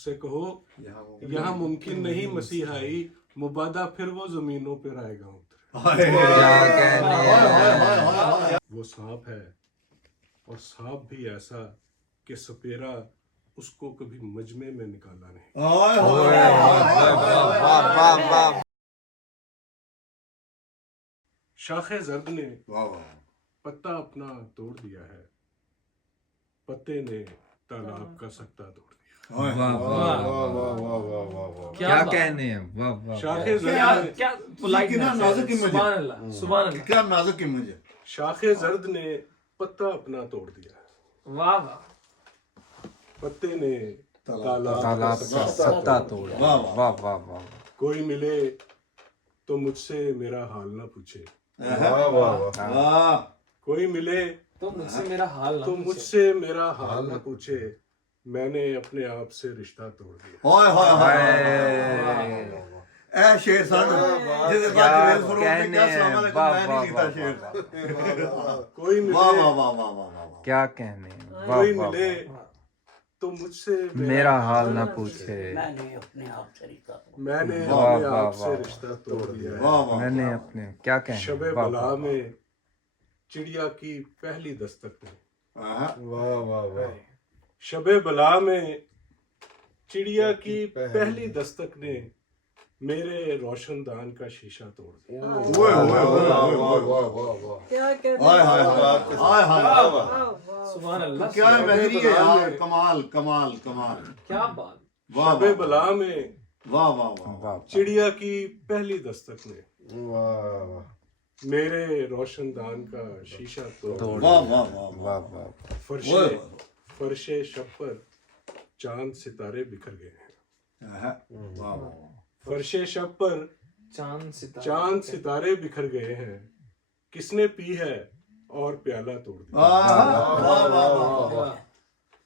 उसे कहो यहाँ मुमकिन नहीं मसीहाई, मुबादा फिर वो जमीनों पर आएगा उतर। क्या कहने वो सांप है और सांप भी ऐसा कि सपेरा उसको कभी मजमे में निकाला नहीं। शाखे जर्द ने पत्ता अपना तोड़ दिया है, पत्ते ने तालाब का सकता तोड़ दिया। क्या कहने हैं, वाह वाह। शाखे जर्द ने क्या politeness कितना है। नाजुक इमेज है। सुभान अल्लाह, सुभान अल्लाह। क्या नाजुक इमेज है। शाखे जर्द ने पत्ता अपना तोड़ दिया है, वाह वाह। पत्ते ने तालाब तालाब का सत्ता तोड़, वाह, वाह वाह। वाह वाह। कोई मिले तो मुझसे मेरा हाल ना पूछे, वाह कोई मिले तो मुझसे मेरा हाल ना तो पूछे। मुझसे मेरा हाल ना पूछे, मैंने अपने आप से रिश्ता तोड़ दिया। हाय हाय हाय ऐ शेर सन ਜਿਹਦੇ क्या ਬਾਅਦ ਜਵੇਦ ਫਰੂਕ ਨੇ कहने ਕਿਹਾ हैं, ਸਲਾਮ ਅਲੈकुम वाह मैं वाह नहीं लिखता वाह शेर वाह। कोई वाह मिले वाह वाह वाह वाह वाह क्या कहने हैं, वाह कोई वाह मिले वाह। तो मुझसे मेरा हाल ना पूछे, मैंने अपने आप से रिश्ता तोड़ा। मैंने वाह, अपने वाह, आप से वाह। रिश्ता तोड़ दिया है। वाह वाह मैंने अपने क्या कहने शबे हैं, वाह बला वाह। में चिड़िया की पहली दस्तक ने, शबे बला में चिड़िया की पहली दस्तक ने मेरे रोशनदान का शीशा तोड़ दिया। ओए ओए ओए ओए क्या कहते हाय हाय हाय हाय हाय सुभान अल्लाह। क्या इमेजरी है यार कमाल कमाल कमाल क्या बात। वाह शबे वाह बला में वाह वाह वाह वाह चिड़िया की पहली दस्तक ने मेरे रोशनदान का शीशा तोड़ तोड़ दिया। वाह वाह वाह वाह वाह। फर्शे फर्शे शब पर चांद सितारे बिखर गए हैं। वाह वाह फर्शे शब पर चांद सितारे। चांद सितारे बिखर गए हैं, किसने पी है और प्याला तोड़ दिया। वाह वाह वाह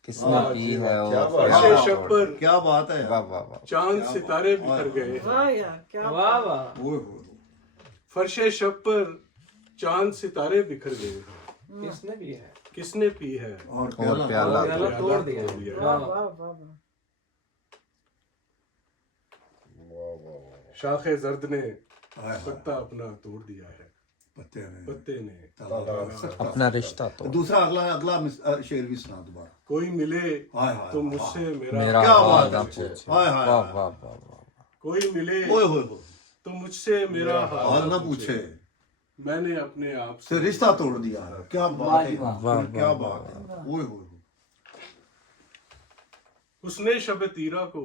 किसने पी है और फर्शे शब पर क्या बात है वाह वाह वाह। चांद सितारे बिखर गए हैं, वाह यार क्या वाह वाह। ओए ओए फर्शे शब पर चांद सितारे बिखर गए हैं, किसने भी है। किसने पी है और और प्याला प्याला प्याला तोड़ दिया। वाह वाह वाह वाह वाह। शाखे जर्द ने हाय हाय पत्ता अपना तोड़ दिया है, पत्ते ने पत्ते ने अपना रिश्ता तो दूसरा अगला अगला शेर भी सुना दोबारा कोई मिले हाय हाय तो मुझसे मेरा मेरा क्या हाल बात ना है। पूछे, हाय वाह हाय वाह वाह वाह। कोई मिले ओए होए होए तो मुझसे मेरा हाल हाल ना पूछे मैंने अपने आप से रिश्ता तोड़ दिया है क्या बात है वाह, क्या वाह, बात है ओए होए उसने शब तीरा को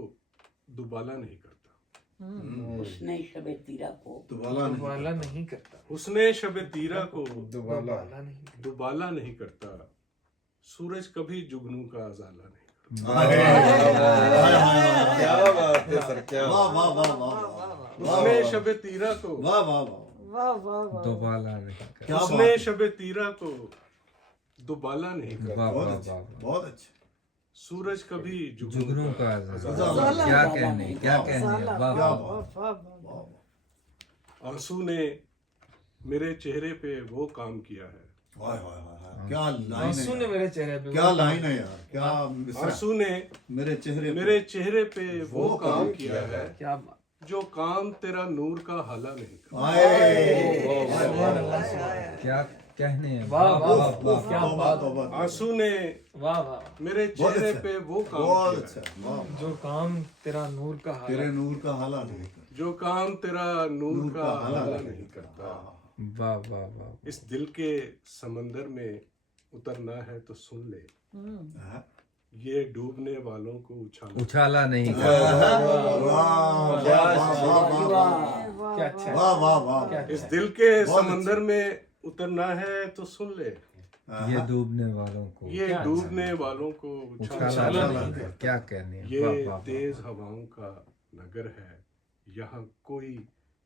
दुबाला नहीं करता, उसने शबे तीरा को दोबारा नहीं वाला नहीं करता। उसने शब तीरा को वाला नहीं करता। दुबाला नहीं करता, सूरज कभी जुगनू का अजाला नहीं करता। क्या बात है सर क्या वाह वाह वाह वाह उसने शब तीरा को वाह वाह वाह वाह वाह वाह। दोबारा नहीं कर, क्या उसने बात शब तीरा को दुबाला नहीं करता, वाह बहुत वाह अच्छे वाह। बहुत अच्छे सूरज कभी जुगनू का अजाला। क्या कहने, क्या कहने, साला, वाह वाह वाह वाह। वाह वाह वाह। आंसू ने मेरे चेहरे पे वो काम किया है, हाय हाय हाय क्या लाइन आंसू ने है मेरे चेहरे पे क्या लाइन है यार क्या मिसरा। आंसू ने मेरे चेहरे मेरे चेहरे पे वो काम किया है क्या बात। जो काम तेरा नूर का हाला नहीं करता। क्या कहने, वाह वाह वाह। क्या बात। आंसू ने वाह वाह। मेरे बहुत चेहरे अच्छा। पे वो काम बहुत किया अच्छा है, वाह जो काम तेरा नूर का हाल तेरे नूर का हाला नहीं कर जो काम तेरा नूर नूर का का हाला हाला नहीं करता। वाह वाह वाह। इस दिल के समंदर में उतरना है तो सुन ले, हाँ। ये डूबने वालों को उछाला। उछाला नहीं कर, वाह वाह वाह वाह क्या अच्छा है। वाह वाह वाह इस दिल के बहुत समंदर में उतरना है तो सुन ले, ये डूबने वालों को ये डूबने वालों को उछाला उछाला नहीं कर, क्या कहने, ये वाह वाह वाह। तेज हवाओं का नगर है, यहाँ कोई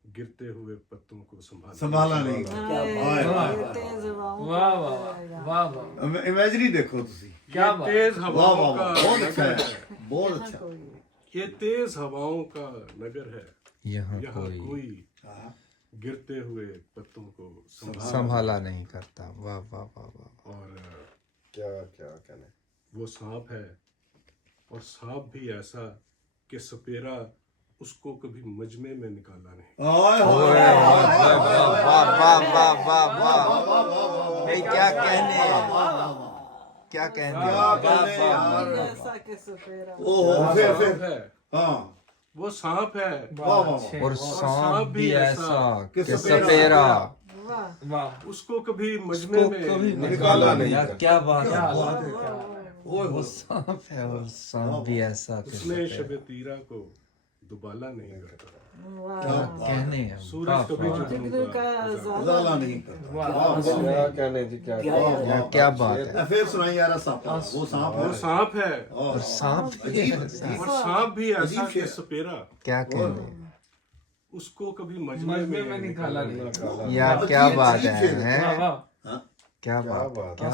गिरते हुए पत्तों को संभाला नहीं हाय हाय ये तेज हवाओं वाह का वाह नगर है। वाह वाह। इमेजरी देखो तुसी क्या ये बात। तेज वाह हवाओं वाह का वाह बहुत अच्छा नगर है है, बहुत अच्छा कोई ये तेज हवाओं का नगर है, यहाँ यहाँ कोई कोई हाँ। गिरते हुए पत्तों को संभाल। संभाला नहीं करता, वाह वाह वाह वाह। और क्या क्या कहने वो सांप है और सांप भी ऐसा کہ سپیرا اس کو کبھی مجمع میں نکالا نہیں. آئے واہ ہائے واہ واہ واہ واہ واہ بھائی کیا کہنے ہیں کیا کہنے ہیں ایسا کہ سفیرا پھر ہے ہاں وہ سانپ ہے واہ واہ اور سانپ بھی ایسا کہ کہ سپیرا واہ واہ اس کو کبھی اس مجمع کو میں کبھی نکالا نہیں. یار کیا بات ہے اوئے وہ سانپ ہے اور سانپ بھی ایسا کہ اس نے شب سپیرا تیرا کو دوبالا نہیں کرتا. کیا کہنے ہیں سورج کبھی جگنوں کا ازالہ نہیں کرتا. کیا بات ہے پھر سنائی یار سانپ وہ سانپ وہ سانپ ہے اور سانپ بھی ایسا اور سانپ بھی ایسا کہ سپیرا کیا کہنے ہیں اس کو کبھی مجمع میں نکالا نہیں. یار کیا بات ہے واہ واہ کیا بات کیا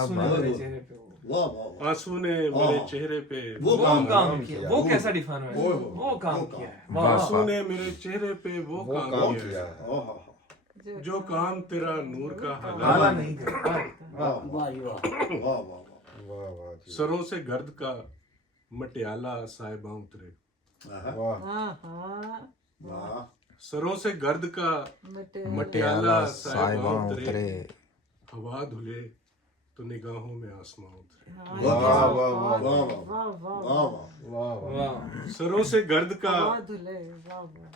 آنسو نے بات میرے چہرے پہ واہ واہ آنسو نے میرے چہرے پہ وہ وہ کام کیا وہ کیسا ڈیفائن ہوا ہے وہ کام کیا ہے واہ آنسو نے میرے چہرے پہ وہ کام کیا ہے جو کام تیرا نور کا حالا حالا نہیں کرتا واہ واہ واہ واہ سروں سے گرد کا مٹیالہ صاحباں اترے. ہاں ہاں واہ سروں سے گرد کا مٹے مٹیالہ صاحباں صاحباں اترے اترے. ہوا دھلے تو نگاہوں میں آسماں اترے. واہ واہ واہ واہ واہ واہ واہ سروں سے گرد کا واہ دھلے واہ واہ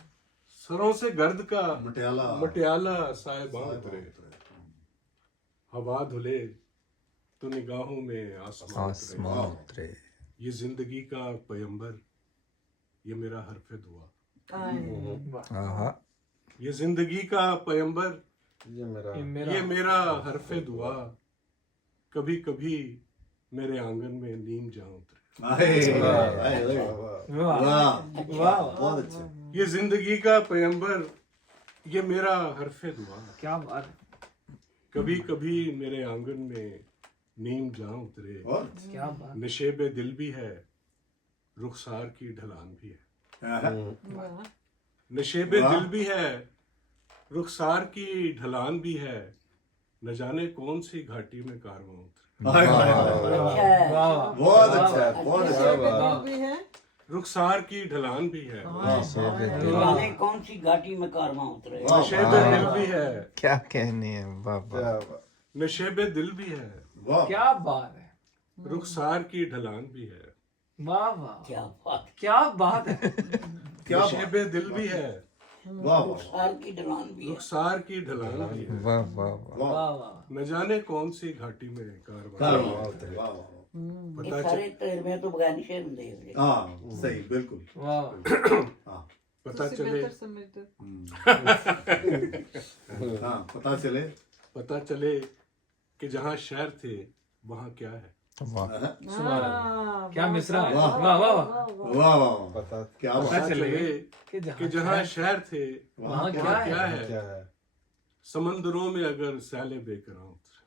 سروں سے گرد کا مٹیالہ مٹیالہ صاحباں اترے. ہوا دھلے تو نگاہوں میں آسماں آسمان اترے. اترے یہ زندگی کا پیمبر یہ میرا حرف دعا. آہا یہ زندگی کا پیمبر یہ یہ میرا حرف دعا. کبھی کبھی میرے آنگن میں نیم جہاں اترے. واہ واہ بہت اچھا یہ زندگی کا پیمبر یہ میرا حرف دعا. کیا بات کبھی کبھی میرے آنگن میں نیم جہاں اترے. کیا بات نشیب دل بھی ہے رخسار کی ڈھلان بھی ہے. نشیب دل بھی ہے رخسار کی ڈھلان بھی ہے. نہ جانے کون سی گھاٹی میں کارواں اترے. بہت اچھا بہت اچھا بھی ہے رخسار کی ڈھلان بھی ہے. جانے کون سی گھاٹی میں کارواں اترے. نشیب دل بھی ہے کیا کہنے ہیں بابا نشیب دل بھی ہے واہ کیا بات ہے رخسار کی ڈھلان بھی ہے. واہ واہ کیا بات کیا بات ہے کیا نشیب دل بھی ہے واہ واہ سال کی ڈھلان بھی ہے. رخسار کی ڈھلان بھی ہے. واہ واہ واہ واہ واہ نہ جانے کون سی گھاٹی میں کارواں. واہ یہ سارے تجربے تو بغیر شعر ہوں دے. ہاں صحیح بالکل واہ ہاں پتا چلے سمجھتے ہاں پتا چلے کہ جہاں شہر تھے وہاں کیا ہے. واہ کیا مصرع ہے واہ واہ واہ واہ واہ کیا پتا بات چلے کہ کہ جہاں شہر تھے وہاں وہاں کیا کیا ہے. سمندروں میں اگر سیلے بے کراں اترے.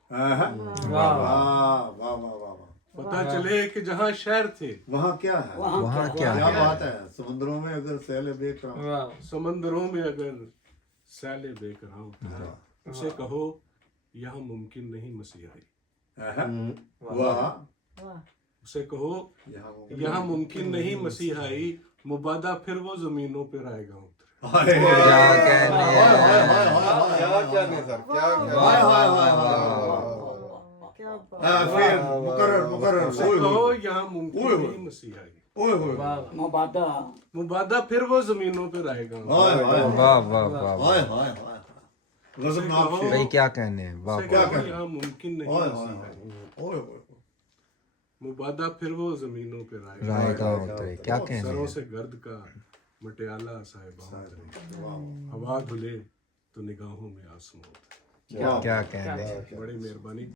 واہ واہ واہ واہ پتا چلے کہ جہاں شہر تھے وہاں کیا ہے وہاں کیا کیا ہے بات ہے سمندروں میں اگر سیل بے کراں واہ سمندروں میں اگر سیلے بے کراں اترے. اسے کہو یہاں ممکن نہیں مسیحائی. واہ اسے کہو یہاں ممکن نہیں مسیحائی. مبادہ پھر وہ زمینوں پہ رائے گا اترے. کیا کہنے ہیں پھر مقرر اسے کہو یہاں ممکن نہیں مسیحائی. مبادہ پھر وہ زمینوں پہ رائے گا اترے. واہ واہ واہ غضبناک شعر بھائی کیا کہنے ہیں واہ اسے کہو یہاں ممکن نہیں مسیحائی. مبادہ پھر وہ زمینوں پہ رائے رائے گاہ اترے کیا کہنے سروں ہیں سے گرد کا مٹیالہ صاحباں اترے. ہوا دھلے تو نگاہوں میں آسماں اترے. کیا کہنے ہیں بڑی مہربانی.